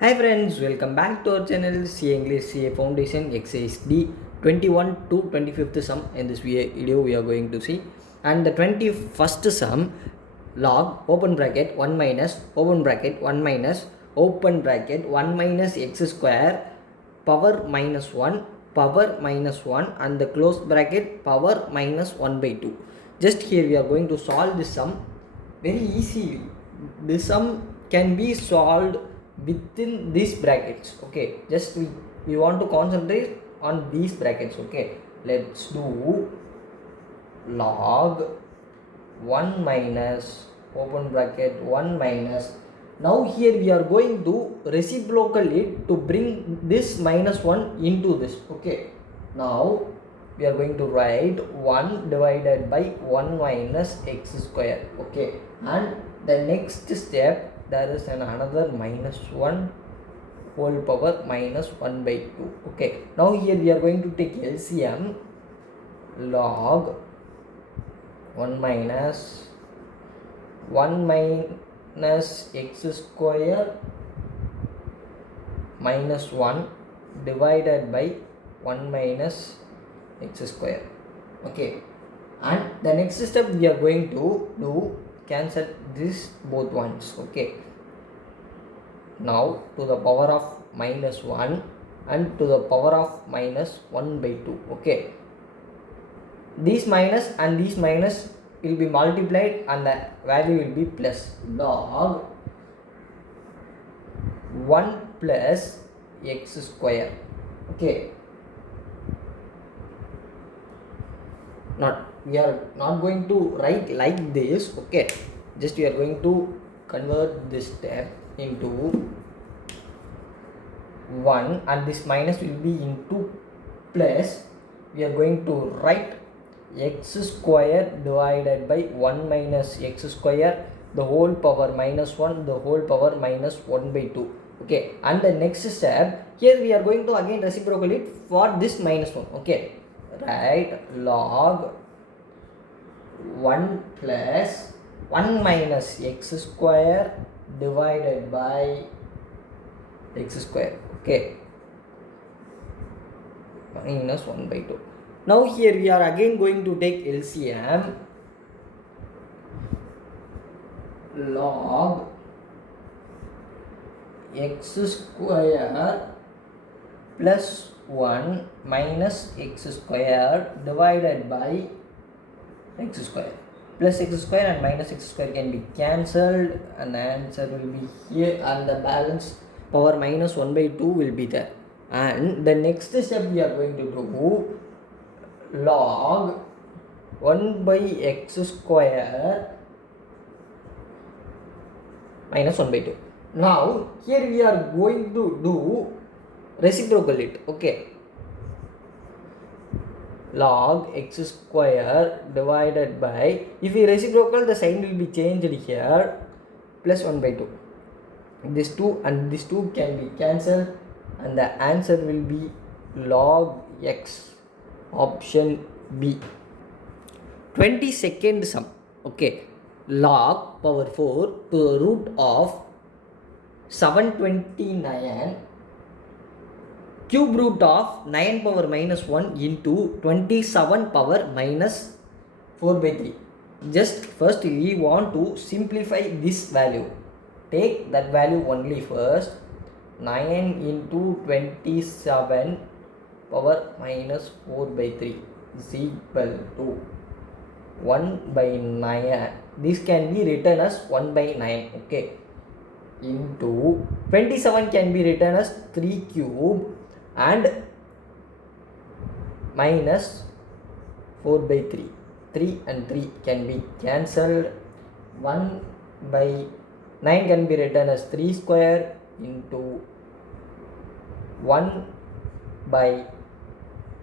Hi friends, welcome back to our channel CA English CA Foundation exercise D 21 to 25th sum. In this video we are going to see, and the 21st sum, log open bracket 1 minus open bracket 1 minus open bracket 1 minus x square power minus 1 power minus 1 and the close bracket power minus 1 by 2. Just here we are going to solve this sum very easily. This sum can be solved within these brackets. Okay, just we want to concentrate on these brackets. Okay, let's do log 1 minus open bracket 1 minus. Now here we are going to reciprocal it to bring this minus 1 into this. Okay, now we are going to write 1 divided by 1 minus x square. Okay, and the next step there is another minus 1 whole power minus 1 by 2. Okay, now here we are going to take LCM. Log 1 minus 1 minus x square minus 1 divided by 1 minus x square. Okay, and the next step we are going to do, cancel this both ones. Okay, now to the power of minus 1 and to the power of minus 1 by 2. Okay, these minus and these minus will be multiplied and the value will be plus. Log 1 plus x square. Okay, we are not going to write like this. Okay, just we are going to convert this step into 1 and this minus will be into plus. We are going to write x square divided by 1 minus x square the whole power minus 1 the whole power minus 1 by 2. Okay, and the next step here we are going to again reciprocal it for this minus 1. Okay, write log 1 plus 1 minus x square divided by x square. Okay, minus 1 by 2. Now here we are again going to take LCM. Log x square plus 1 minus x square divided by x square. Plus x square and minus x square can be cancelled and the answer will be here, and the balance power minus 1 by 2 will be there. And the next step we are going to do, log 1 by x square minus 1 by 2. Now here we are going to do reciprocal it. Okay, log x square divided by, if we reciprocal the sign will be changed here, plus 1 by 2. This 2 and this 2 can be cancelled and the answer will be log x, option B. 22nd sum. Okay, log power 4 to the root of 729 cube root of 9 power minus 1 into 27 power minus 4 by 3. Just first we want to simplify this value. Take that value only first. 9 into 27 power minus 4 by 3 is equal to 1 by 9. This can be written as 1 by 9. Okay, into 27 can be written as 3 cube and minus 4 by 3. 3 and 3 can be cancelled. 1 by 9 can be written as 3 square into 1 by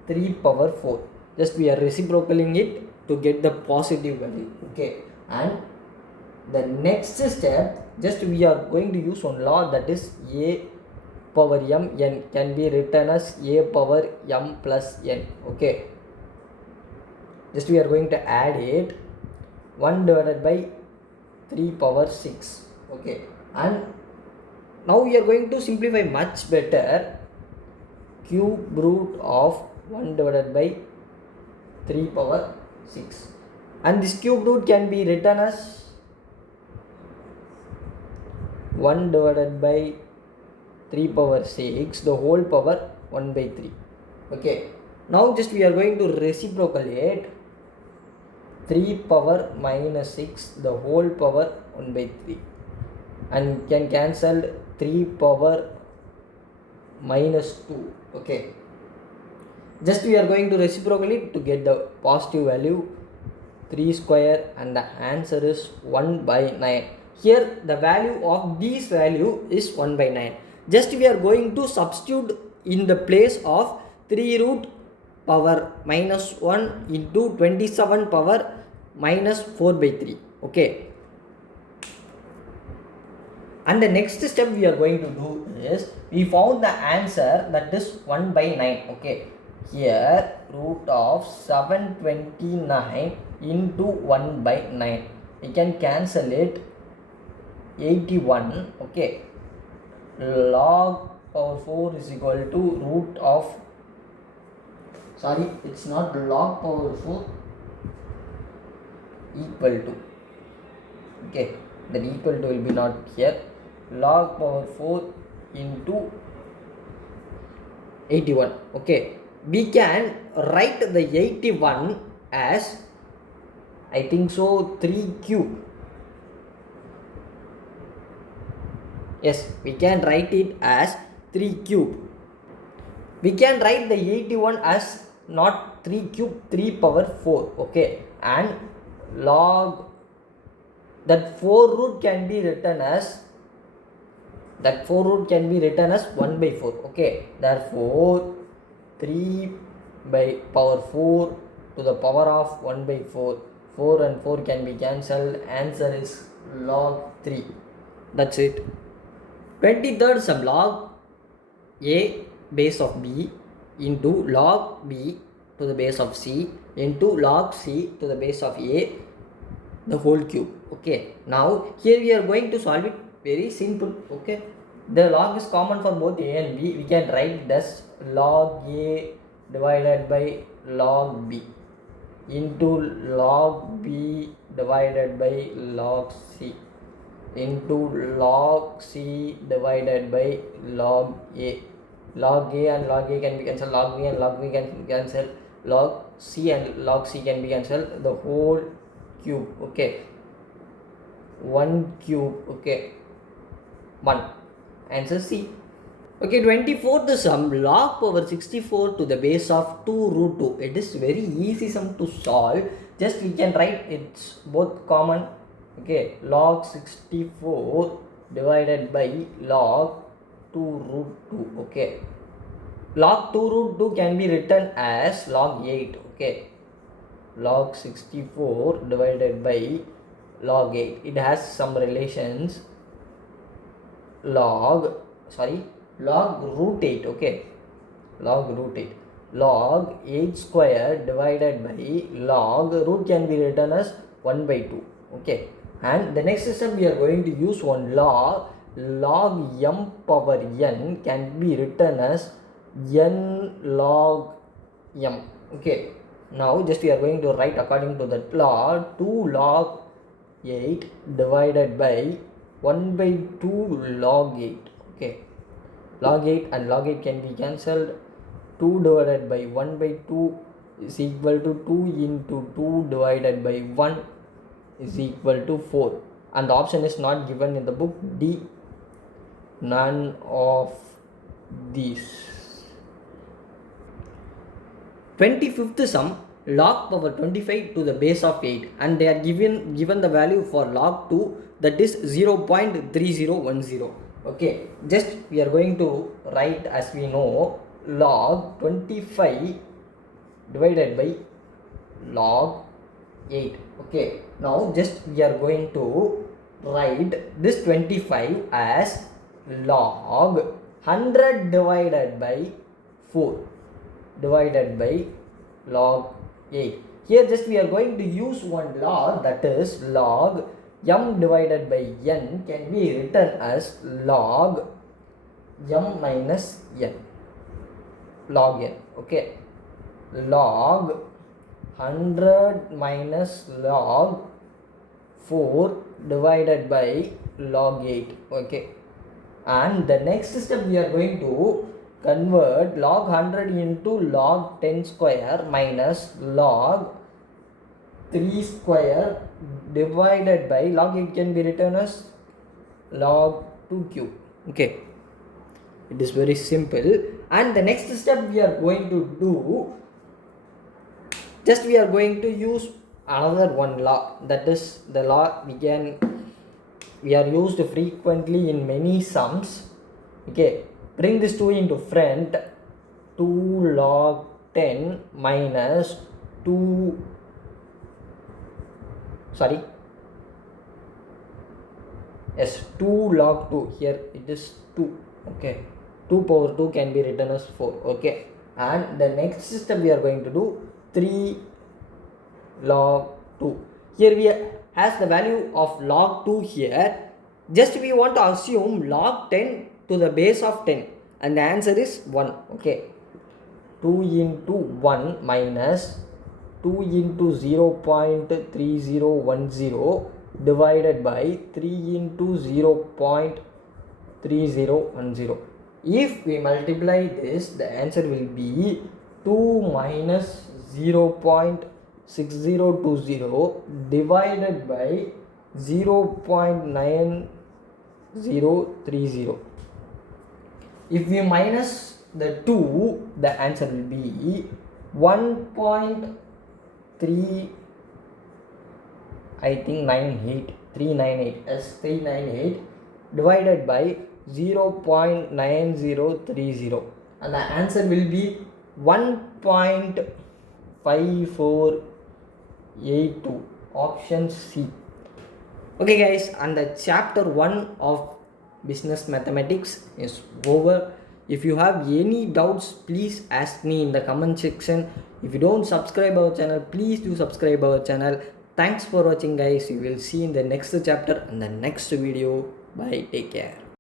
3 power 4. Just we are reciprocaling it to get the positive value. Okay, and the next step, just we are going to use one law, that is a power m n can be written as a power m plus n. Okay, just we are going to add it, 1 divided by 3 power 6. Okay, and Now we are going to simplify much better. Cube root of 1 divided by 3 power 6, and this cube root can be written as 1 divided by 3 power 6 the whole power 1 by 3. Okay, now just we are going to reciprocate 3 power minus 6 the whole power 1 by 3, and can cancel 3 power minus 2. Okay, just we are going to reciprocate to get the positive value 3 square, and the answer is 1 by 9. Here the value of this value is 1 by 9. Just we are going to substitute in the place of 3 root power minus 1 into 27 power minus 4 by 3. Okay, and the next step we are going to do is, we found the answer that is 1 by 9. Okay, here root of 729 into 1 by 9, we can cancel it 81. Okay, log power 4 is equal to root of, sorry, it's not log power 4 equal to, okay, then equal to will be not here, log power 4 into 81. Okay, we can write the 81 as, I think so, 3 cube. Yes, we can write it as 3 cube. We can write the 81 as not 3 cube, 3 power 4. Okay, and log that 4 root can be written as, 1 by 4. Okay, therefore 3 by power 4 to the power of 1 by 4, 4 and 4 can be cancelled, answer is log 3. That's it. 23rd sum, log a base of b into log b to the base of c into log c to the base of a the whole cube. Okay, now here we are going to solve it very simple. Okay, the log is common for both a and b. We can write this log a divided by log b into log b divided by log c into log c divided by log a. Log a and log a can be cancelled, log b and log b can cancel, log c and log c can be cancelled, the whole cube. Okay, 1 cube. Okay, 1, answer C. Okay, 24th sum, log power 64 to the base of 2 root 2. It is very easy sum to solve. Just we can write it's both common. Okay, log 64 divided by log 2 root 2. Okay, log 2 root 2 can be written as log 8. Okay, log 64 divided by log 8, it has some relations, log root 8. Okay, log root 8, log 8 square divided by log root can be written as 1 by 2. Okay, and the next step we are going to use one log m power n can be written as n log m. Okay, now just we are going to write according to that law, 2 log 8 divided by 1 by 2 log 8. Okay, log 8 and log 8 can be cancelled, 2 divided by 1 by 2 is equal to 2 into 2 divided by 1 is equal to 4, and the option is not given in the book, D, none of these. 25th sum, log power 25 to the base of 8, and they are given the value for log 2, that is 0.3010. Okay, just we are going to write as we know, log 25 divided by log 8. Okay, now just we are going to write this 25 as log 100 divided by 4 divided by log 8. Here just we are going to use one log, that is log m divided by n can be written as log m minus n, log n, okay, log 100 minus log 4 divided by log 8, okay. And the next step we are going to convert log 100 into log 10 square minus log 3 square divided by log 8 can be written as log 2 cube, okay. It is very simple. And the next step we are going to do, just we are going to use another one law, that is the law we are used frequently in many sums, okay. Bring this 2 into front, 2 log 10 minus 2, sorry, yes, 2 log 2, here it is 2, okay, 2 power 2 can be written as 4, okay. And the next step we are going to do 3 log 2, here we has the value of log 2 here, just we want to assume log 10 to the base of 10 and the answer is 1, okay. 2 into 1 minus 2 into 0.3010 divided by 3 into 0.3010. If we multiply this, the answer will be 2 minus 0.6020 divided by 0.9030. If we minus the 2, the answer will be 1.3, I think 398 as 398 divided by 0.9030, and the answer will be 1.5482, option C. Okay guys, and the chapter 1 of business mathematics is over. If you have any doubts, please ask me in the comment section. If you don't subscribe our channel, please do subscribe our channel. Thanks for watching guys. We will see in the next chapter and the next video. Bye, take care.